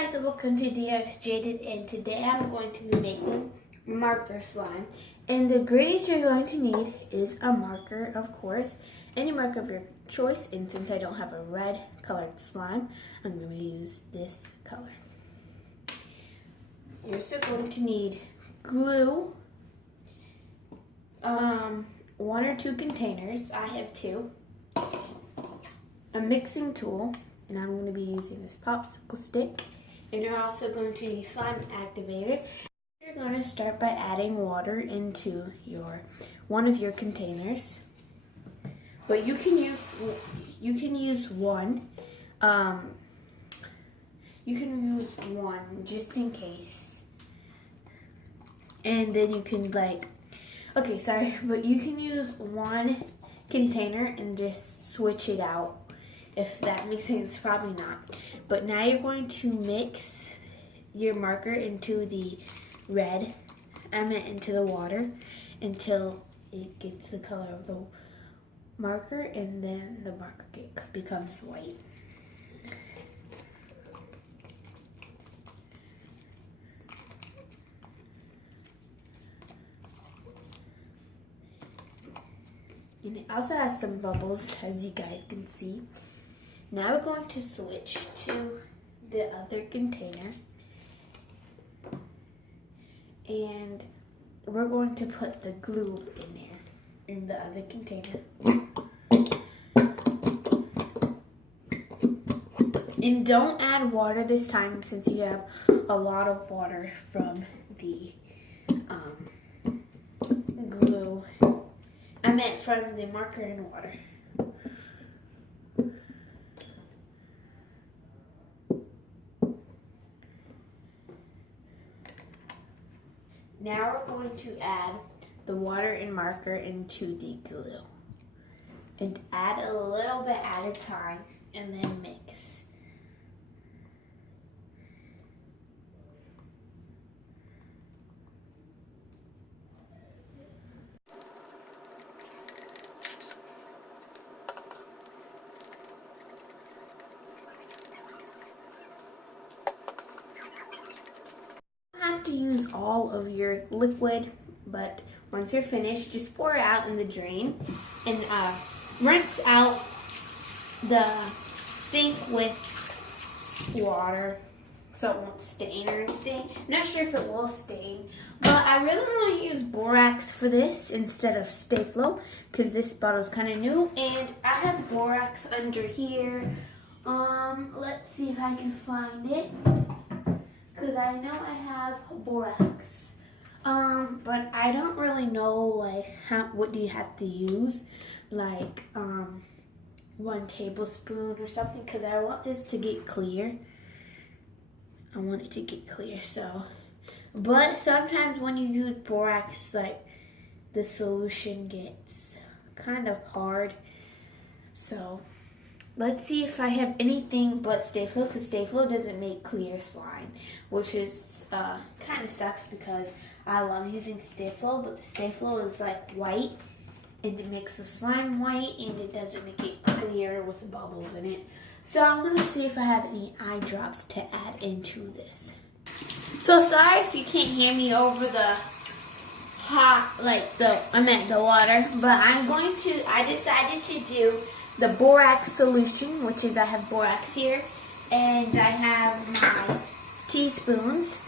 guys, welcome to DS Jaded, and today I'm going to be making marker slime. And the ingredients you're going to need is a marker, of course, any marker of your choice. And since I don't have a red colored slime, I'm going to use this color. You're also going to need glue, 1 or 2 containers. I have 2. A mixing tool. And I'm going to be using this popsicle stick. And you're also going to need slime activator. You're going to start by adding water into one of your containers. But you can use one. You can use one just in case. And then you can but you can use one container and just switch it out. If that makes sense, probably not. But now you're going to mix your marker into the into the water until it gets the color of the marker, and then the marker becomes white. And it also has some bubbles, as you guys can see. Now we're going to switch to the other container, and we're going to put the glue in there, in the other container. And don't add water this time since you have a lot of water from the glue. I meant from the marker and water. Now we're going to add the water and marker into the glue. And add a little bit at a time and then mix. To use all of your liquid, but once you're finished, just pour it out in the drain and rinse out the sink with water so it won't stain or anything. Not sure if it will stain, but I really want to use borax for this instead of Stay Flow because this bottle is kind of new, and I have borax under here. Let's see if I can find it, because I know I have borax, but I don't really know what do you have to use, 1 tablespoon or something, because I want this to get clear. I want it to get clear, so. But sometimes when you use borax, the solution gets kind of hard, so. Let's see if I have anything but Stay Flow, because Stay Flow doesn't make clear slime, which is kind of sucks because I love using Stay Flow, but the Stay Flow is white, and it makes the slime white, and it doesn't make it clear with bubbles in it. So I'm going to see if I have any eye drops to add into this. So sorry if you can't hear me over the the water, but I decided to do the borax solution, which is I have borax here, and I have my teaspoons.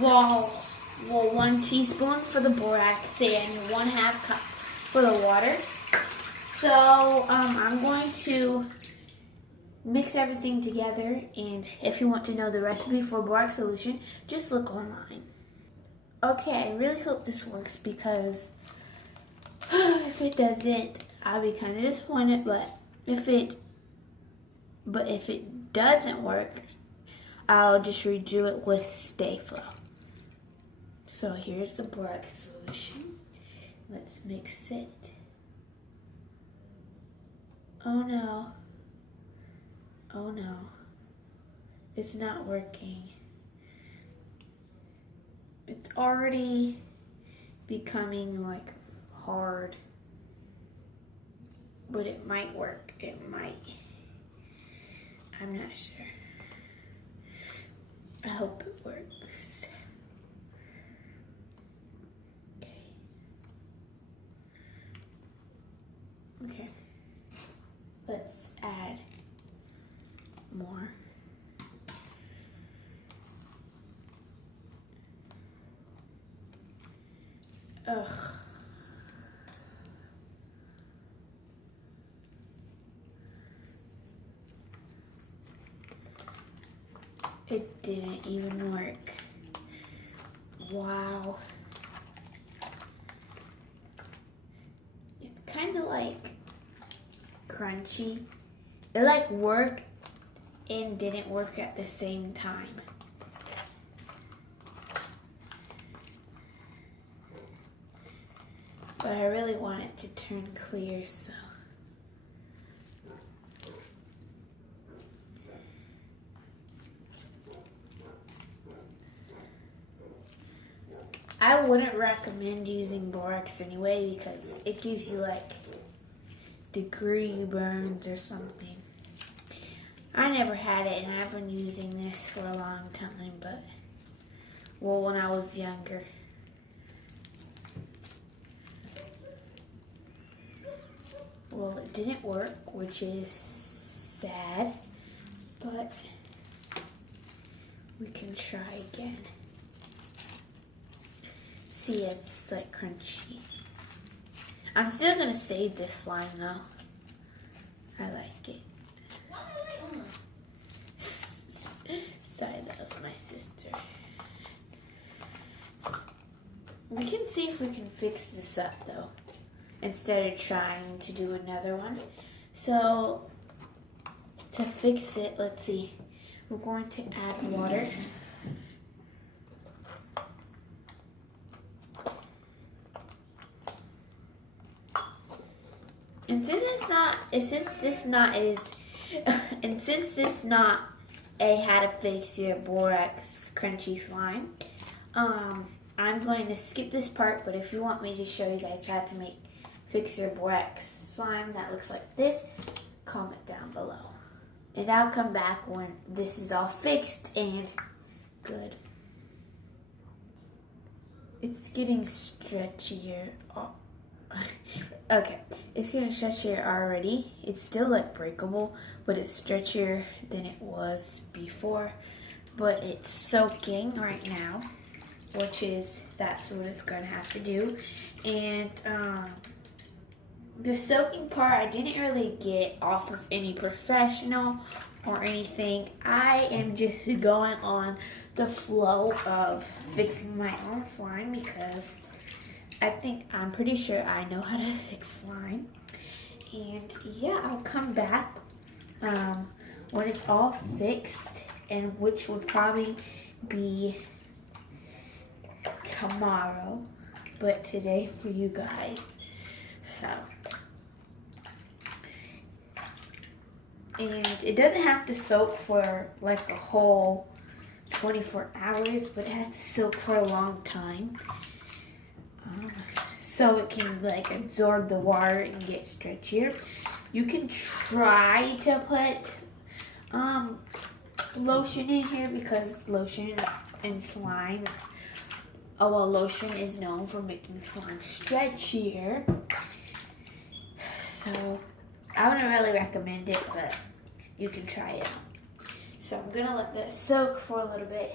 Well, 1 teaspoon for the borax and 1/2 cup for the water. So I'm going to mix everything together, and if you want to know the recipe for borax solution, just look online. Okay, I really hope this works, because if it doesn't, I'll be kind of disappointed, but if it doesn't work, I'll just redo it with Stay Flow. So here's the borax solution. Let's mix it. Oh no. Oh no. It's not working. It's already becoming hard. But it might work. It might. I'm not sure. I hope it works. Okay. Let's add more. Ugh. It didn't even work. Wow. It's kind of like crunchy. It like worked and didn't work at the same time. But I really want it to turn clear, so. I wouldn't recommend using borax anyway because it gives you like degree burns or something. I never had it and I've been using this for a long time, but, well, when I was younger. Well, it didn't work, which is sad, but we can try again. See, it's like crunchy. I'm still gonna save this slime though. I like it. Sorry, that was my sister. We can see if we can fix this up though, instead of trying to do another one. So, to fix it, let's see. We're going to add water. And since this not a how to fix your borax crunchy slime, I'm going to skip this part, but if you want me to show you guys how to fix your borax slime that looks like this, comment down below. And I'll come back when this is all fixed and good. It's getting stretchier. Okay, it's getting stretchier already. It's still like breakable, but it's stretchier than it was before. But it's soaking right now, that's what it's going to have to do. And the soaking part, I didn't really get off of any professional or anything. I am just going on the flow of fixing my own slime because I'm pretty sure I know how to fix slime. And yeah, I'll come back when it's all fixed, and which would probably be tomorrow, but today for you guys. So, and it doesn't have to soak for like a whole 24 hours, but it has to soak for a long time. So it can like absorb the water and get stretchier. You can try to put lotion in here because lotion and slime, lotion is known for making slime stretchier. So I wouldn't really recommend it, but you can try it. So I'm gonna let this soak for a little bit,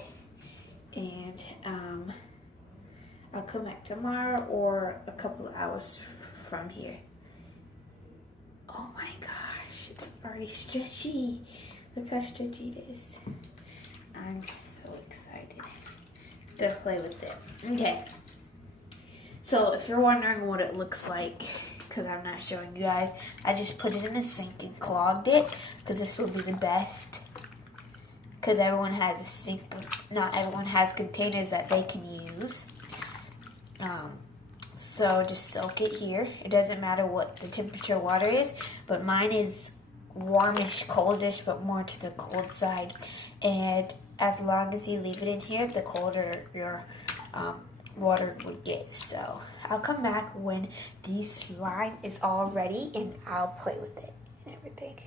and I'll come back tomorrow or a couple of hours from here. Oh my gosh, it's already stretchy. Look how stretchy it is. I'm so excited to play with it. Okay, so if you're wondering what it looks like, because I'm not showing you guys, I just put it in the sink and clogged it, because this will be the best. Because everyone has a sink, but not everyone has containers that they can use. So just soak it here. It doesn't matter what the temperature water is, but mine is warmish, coldish, but more to the cold side. And as long as you leave it in here, the colder your water would get. So I'll come back when the slime is all ready and I'll play with it and everything.